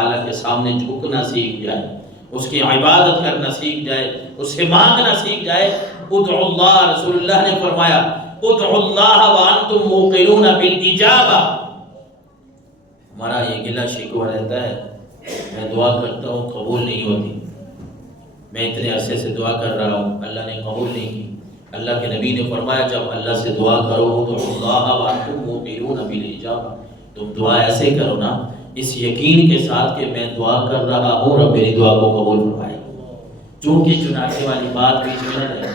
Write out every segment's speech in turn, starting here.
تعالیٰ کے سامنے جھکنا سیکھ جائے، اس کی عبادت کرنا سیکھ جائے، اس سے مانگنا سیکھ جائے۔ ادعوا اللہ، رسول اللہ نے فرمایا ادعوا اللہ وانتم موقنون بالاجابہ۔ ہمارا یہ گلہ شکوہ رہتا ہے، میں دعا کرتا ہوں قبول نہیں ہوتی، میں اتنے عرصے سے دعا کر رہا ہوں اللہ نے قبول نہیں کی۔ اللہ کے نبی نے فرمایا جب اللہ سے دعا کرو ادعوا اللہ وانتم موقنون بالاجابہ، تم دعا ایسے کرو نا اس یقین کے ساتھ کہ میں دعا کر رہا ہوں رب میری دعا کو قبول فرمائے۔ چونکہ چنانچہ والی بات بیچ میں نہ رہے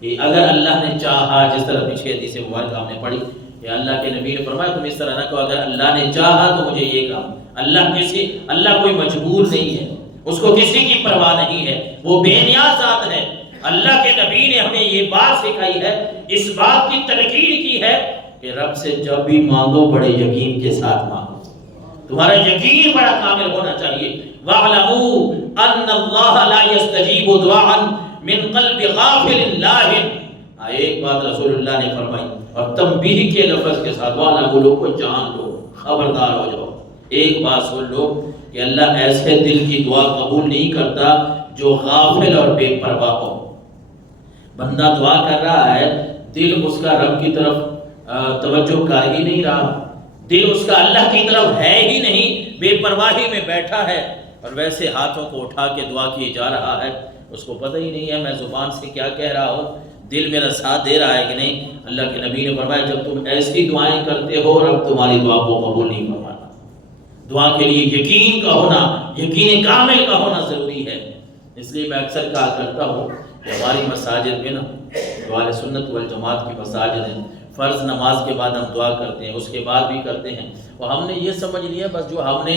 کہ اگر اللہ نے چاہا، جس طرح پیچھے حدیث مبارکہ ہم نے پڑھی کہ اللہ کے نبی نے فرمایا تم اس طرح نہ کہو اگر اللہ نے چاہا تو مجھے یہ کام۔ اللہ کوئی مجبور نہیں ہے، اس کو کسی کی پرواہ نہیں ہے، وہ بے نیاز ذات ہے۔ اللہ کے نبی نے ہمیں یہ بات سکھائی ہے، اس بات کی تلقین کی ہے کہ رب سے جب بھی مانگو بڑے یقین کے ساتھ مانگو، تمہارا یقین بڑا کامل ہونا چاہیے۔ وَاعْلَمُوا أَنَّ اللَّهَ لَا يَسْتَجِيبُ دُعَاءً مِّن قَلْبِ غَافِلٍ لَاهٍ۔ ایک بات رسول اللہ نے فرمائی اور تنبیہ کے لفظ کے ساتھ وَاعْلَمُوا لوگوں کو جان لو، خبردار ہو جاؤ، ایک بات سن لو کہ اللہ ایسے دل کی دعا قبول نہیں کرتا جو غافل اور بے پرواہ ہو۔ بندہ دعا کر رہا ہے، دل اس کا رب کی طرف توجہ کر ہی نہیں رہا، دل اس کا اللہ کی طرف ہے ہی نہیں، بے پرواہی میں بیٹھا ہے اور ویسے ہاتھوں کو اٹھا کے دعا کیے جا رہا ہے، اس کو پتہ ہی نہیں ہے میں زبان سے کیا کہہ رہا ہوں، دل میرا ساتھ دے رہا ہے کہ نہیں۔ اللہ کے نبی نے فرمایا جب تم ایسی دعائیں کرتے ہو رب تمہاری دعا کو قبول نہیں فرماتا۔ دعا کے لیے یقین کا ہونا، یقین کامل کا ہونا ضروری ہے۔ اس لیے میں اکثر کہا کرتا ہوں کہ ہماری مساجد میں نا جو اہل سنت والجماعت کی مساجد ہیں، فرض نماز کے بعد ہم دعا کرتے ہیں، اس کے بعد بھی کرتے ہیں، اور ہم نے یہ سمجھ لیا بس جو ہم نے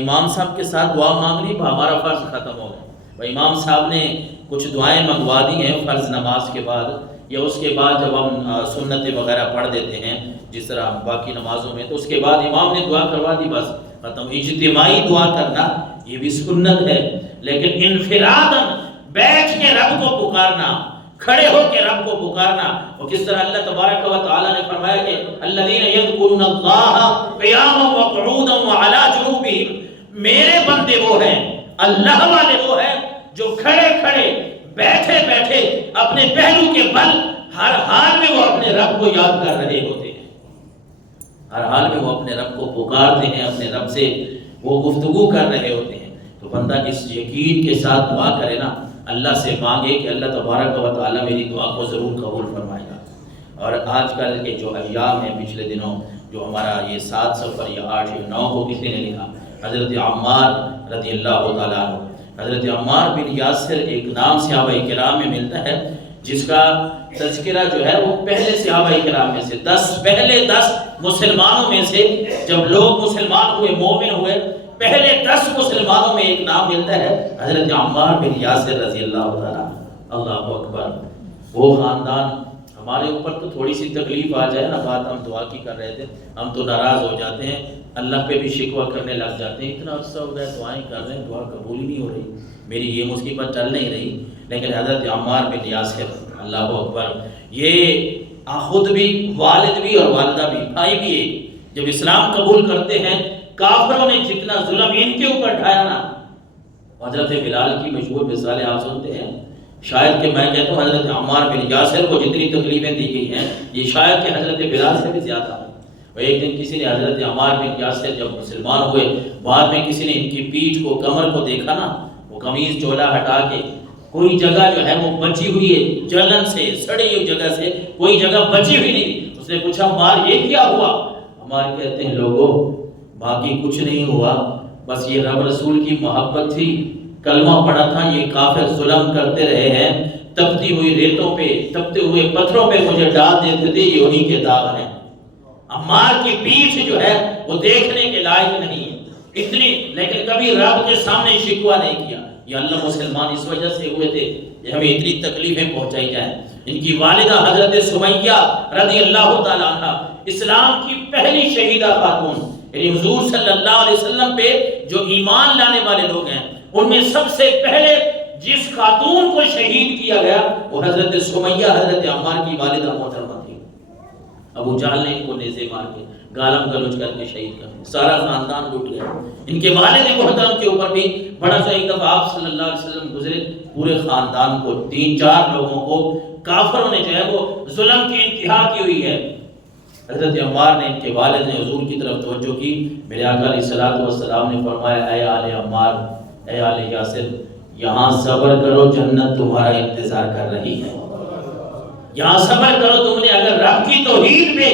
امام صاحب کے ساتھ دعا مانگ لی ہمارا فرض ختم ہو گیا۔ امام صاحب نے کچھ دعائیں منگوا دی ہیں فرض نماز کے بعد یا اس کے بعد جب ہم سنتیں وغیرہ پڑھ دیتے ہیں جس طرح باقی نمازوں میں، تو اس کے بعد امام نے دعا کروا دی بس ختم۔ اجتماعی دعا کرنا یہ بھی سنت ہے، لیکن انفراداً بیٹھ کے رب کو پکارنا، کھڑے ہو کے رب کو پکارنا، اور کس طرح اللہ تبارک و تعالی نے فرمایا کہ الذین یذکرون اللہ قیاما وقعودا وعلی جنوبہم، میرے بندے وہ ہیں، اللہ والے وہ ہیں جو کھڑے کھڑے بیٹھے بیٹھے اپنے پہلو کے بل ہر حال میں وہ اپنے رب کو یاد کر رہے ہوتے ہیں، ہر حال میں وہ اپنے رب کو پکارتے ہیں، اپنے رب سے وہ گفتگو کر رہے ہوتے ہیں۔ تو بندہ اس یقین کے ساتھ دعا کرے نا، اللہ سے مانگے کہ اللہ تبارک و تعالیٰ میری دعا کو ضرور قبول فرمائے گا۔ اور آج کل کے جو ایام ہیں، پچھلے دنوں جو ہمارا یہ 7 سفر یا 8 یا 9 کو کسی نے لکھا، حضرت عمار رضی اللہ تعالیٰ عنہ، حضرت عمار بن یاسر ایک نام صحابہ کرام میں ملتا ہے جس کا تذکرہ جو ہے وہ پہلے صحابہ کرام میں سے پہلے 10 مسلمانوں میں سے جب لوگ مسلمان ہوئے، مومن ہوئے، پہلے 10 مسلمانوں میں ایک نام ملتا ہے حضرت عمار بن یاسر رضی اللہ تعالیٰ۔ اللہ اکبر! وہ خاندان، ہمارے اوپر تو تھوڑی سی تکلیف آ جائے نا، بات ہم دعا کی کر رہے تھے، ہم تو ناراض ہو جاتے ہیں، اللہ پہ بھی شکوہ کرنے لگ جاتے ہیں، اتنا عرصہ ہو گیا دعائیں کر رہے ہیں، دعا قبول ہی نہیں ہو رہی، میری یہ مصیبت ٹل نہیں رہی۔ لیکن حضرت عمار بن یاسر، اللہ اکبر، یہ خود بھی، والد بھی اور والدہ بھی، بھائی بھی ایک، جب اسلام قبول کرتے ہیں کافروں نے جتنا ظلم ان کے اوپر ڈھایا نا، حضرت بلال کی مشہور مثالیں آپ سنتے ہیں، شاید کہ میں کہتا ہوں حضرت عمار بن یاسر کو جتنی تکلیفیں دی گئی ہیں یہ شاید کہ حضرت بلال سے بھی زیادہ ہیں۔ اور ایک دن کسی نے حضرت عمار بن یاسر جب مسلمان ہوئے، بعد میں کسی نے ان کی پیٹھ کو، کمر کو دیکھا نا، وہ قمیض چولا ہٹا کے کوئی جگہ جو ہے وہ بچی ہوئی ہے، جلن سے، سڑی ہوئی جگہ سے کوئی جگہ بچی ہوئی نہیں۔ اس نے پوچھا عمار یہ کیا ہوا؟ عمار کہتے ہیں لوگوں باقی کچھ نہیں ہوا، بس یہ رب رسول کی محبت تھی، کلمہ پڑھا تھا، یہ کافر ظلم کرتے رہے ہیں، تپتی ہوئی ریتوں پہ، تپتے ہوئے پتھروں پہ مجھے ڈال دیتے تھے، یہ انہی کے داغ ہیں۔ عمار کی پیٹھ جو ہے وہ دیکھنے کے لائق نہیں ہے اتنی، لیکن کبھی رب کے سامنے شکوہ نہیں کیا۔ یہ اللہ مسلمان اس وجہ سے ہوئے تھے کہ ہمیں اتنی تکلیفیں پہنچائی جائیں۔ ان کی والدہ حضرت سمیہ رضی اللہ تعالیٰ عنہ، اسلام کی پہلی شہیدہ خاتون، یعنی حضور صلی اللہ علیہ وسلم پہ جو ایمان لانے والے لوگ ہیں ان میں سب سے پہلے جس خاتون کو شہید کیا گیا وہ حضرت سمیہ، حضرت عمار کی والدہ محترمہ تھی۔ ابو جہل نے ان کو نیزے مار کے گالم گلوچ کر کے شہید کر دیا، سارا خاندان لوٹ گیا۔ ان کے والد محترم کے اوپر بھی بڑا سا ایک دفعہ آپ صلی اللہ علیہ وسلم گزرے، پورے خاندان کو 3-4 لوگوں کو کافروں نے جو ہے وہ ظلم کی انتہا کی ہوئی ہے۔ حضرت عمار نے، ان کے والد نے حضور کی طرف توجہ کی، میرے آقا علیہ الصلوۃ والسلام نے فرمایا اے آل عمار، اے آل یاسر، یہاں صبر کرو، جنت تمہارا انتظار کر رہی ہے۔ یہاں صبر کرو، تم نے اگر رب کی توحید پہ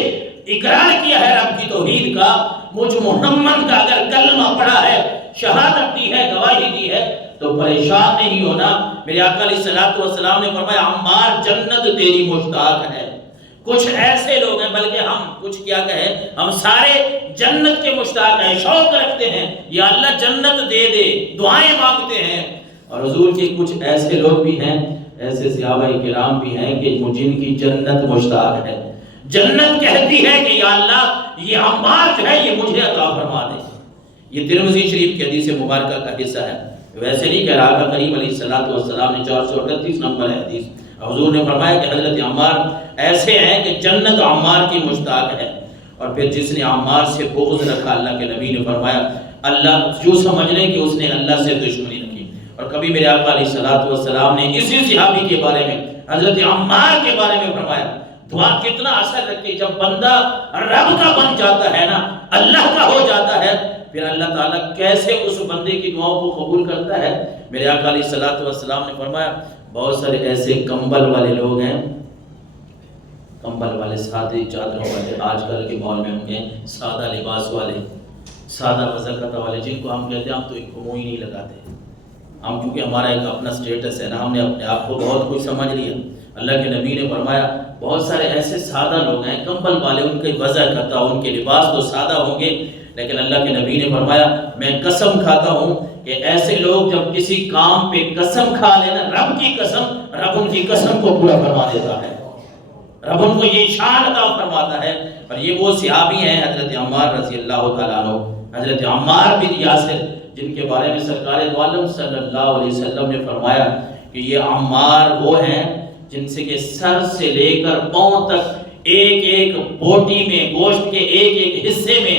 اقرار کیا ہے، رب کی توحید کا، مجھ محمد کا اگر کلمہ پڑھا ہے، شہادت دی ہے، گواہی دی ہے، تو پریشان نہیں ہونا۔ میرے آقا علیہ الصلوۃ والسلام نے فرمایا عمار جنت تیری مشتاق ہے۔ کچھ ایسے لوگ ہیں، بلکہ ہم کچھ کیا کہیں، ہم سارے جنت کے مشتاق ہیں، شوق رکھتے ہیں یا اللہ جنت دے دے، دعائیں مانگتے ہیں۔ اور حضور کے کچھ ایسے لوگ بھی ہیں، ایسے صحابہ کرام بھی ہیں کہ جن کی جنت مشتاق ہے، جنت کہتی ہے کہ یا اللہ یہ عمار جو ہے یہ مجھے عطا فرما دے۔ یہ ترمذی شریف کی حدیث مبارکہ کا حصہ ہے، ویسے نہیں کہہ رہا، کریم علیہ الصلوۃ والسلام نے 438 نمبر ہے حدیث، حضور نے فرمایا کہ حضرت عمار ایسے ہیں کہ جنت عمار کی مشتاق ہے۔ اور پھر جس نے عمار سے بغض رکھا، اللہ کے نبی نے فرمایا اللہ جو سمجھ لیں کہ اس نے اللہ سے دشمنی رکھی۔ اور کبھی میرے آقا علیہ الصلوۃ والسلام نے اسی صحابی کے بارے میں، حضرت عمار کے بارے میں فرمایا دعا کتنا اثر رکھتی ہے، جب بندہ رب کا بن جاتا ہے نا، اللہ کا ہو جاتا ہے، پھر اللہ تعالیٰ کیسے اس بندے کی دعاؤں کو قبول کرتا ہے۔ میرے آقا علیہ الصلوۃ والسلام نے فرمایا بہت سارے ایسے کمبل والے لوگ ہیں، کمبل والے، سادے چادروں والے، آج کل کے ماحول میں ہوں گے سادہ لباس والے، سادہ وضاقت والے، جن کو ہم کہتے ہیں ہم تو ایک منہ ہی نہیں لگاتے، ہم کیونکہ ہمارا ایک اپنا سٹیٹس ہے نا، ہم نے اپنے آپ کو بہت کچھ سمجھ لیا۔ اللہ کے نبی نے فرمایا بہت سارے ایسے سادہ لوگ ہیں، کمبل والے، ان کی وضع کرتا، ان کے لباس تو سادہ ہوں گے، لیکن اللہ کے نبی نے فرمایا میں قسم کھاتا ہوں کہ ایسے لوگ جب کسی کام پہ قسم کھا لینا، رب کی قسم، رب ان کی قسم کو پورا فرما دیتا ہے، رب ان کو یہ شان عطا فرماتا ہے۔ اور یہ وہ صحابی ہیں حضرت عمار رضی اللہ تعالیٰ عنہ، حضرت عمار بن یاسر، جن کے بارے میں سرکار دو عالم صلی اللہ علیہ وسلم نے فرمایا کہ یہ عمار وہ ہیں جن سے کہ سر سے لے کر پاؤں تک ایک ایک بوٹی میں، گوشت کے ایک ایک حصے میں،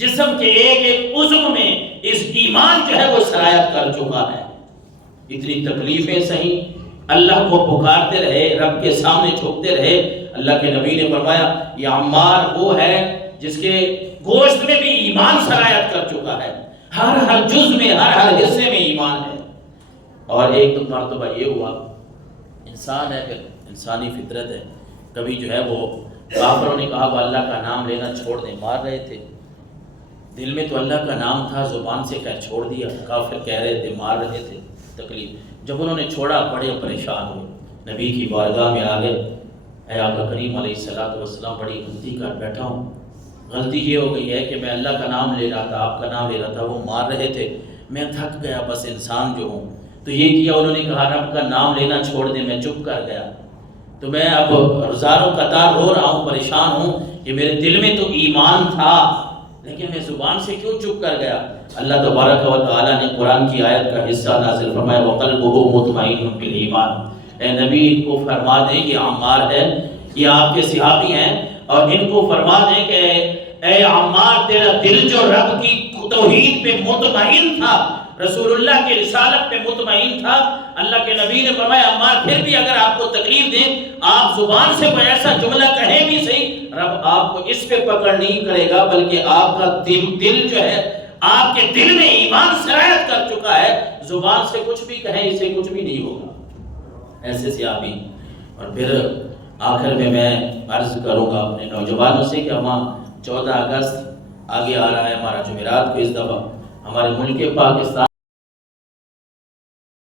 جسم کے ایک ایک عضو میں اس ایمان جو ہے وہ سرایت کر چکا ہے۔ اتنی تکلیفیں سہی، اللہ کو پکارتے رہے، رب کے سامنے جھکتے رہے۔ اللہ کے نبی نے فرمایا یہ عمار وہ ہے جس کے گوشت میں بھی ایمان سرایت کر چکا ہے، ہر جز میں، ہر حصے میں ایمان ہے۔ اور ایک مرتبہ یہ ہوا، انسان ہے، پھر انسانی فطرت ہے، کبھی جو ہے وہ کافروں نے کہا وہ اللہ کا نام لینا چھوڑ دیں، مار رہے تھے، دل میں تو اللہ کا نام تھا، زبان سے کہہ چھوڑ دیا، کافر کہہ رہے تھے، مار رہے تھے، تکلیف۔ جب انہوں نے چھوڑا بڑے پریشان ہوئے، نبی کی بارگاہ میں آ گئے، اے آقا کریم علیہ الصلوۃ والسلام بڑی غلطی کر بیٹھا ہوں، غلطی یہ ہو گئی ہے کہ میں اللہ کا نام لے رہا تھا، آپ کا نام لے رہا تھا، وہ مار رہے تھے، میں تھک گیا، بس انسان جو ہوں تو یہ کیا، انہوں نے کہا رب کا نام لینا چھوڑ دے، میں چپ کر گیا، تو میں اب ہزاروں قطار رو رہا ہوں، پریشان ہوں کہ میرے دل میں تو ایمان تھا لیکن میں زبان سے کیوں چپ کر گیا۔ اللہ تبارک و تعالیٰ نے قرآن کی آیت کا حصہ نازل فرمایا وَقَلْبُهُ مُطْمَئِنٌ بِالْإِيمَانِ، اے نبی ان کو فرما دیں یہ عمار ہے، یہ آپ کے صحابی ہیں، اور ان کو فرما دیں کہ اے عمار تیرا دل جو رب کی توحید پہ مطمئن تھا، رسول اللہ کی رسالت پہ مطمئن تھا، اللہ کے نبی نے فرمایا عمار پھر بھی اگر آپ کو تکلیف دیں، آپ زبان سے کوئی ایسا جملہ کہیں بھی صحیح، رب آپ کو اس پہ پکڑ نہیں کرے گا، بلکہ آپ کا دل جو ہے، آپ کے دل میں ایمان سرایت کر چکا ہے، زبان سے کچھ بھی کہیں اسے کچھ بھی نہیں ہوگا۔ ایسے صحابی۔ اور پھر آخر میں عرض کروں گا اپنے نوجوانوں سے کہ ہماں 14 اگست آگے آ رہا ہے ہمارا جمعرات کو، اس دفعہ ہمارے ملک پاکستان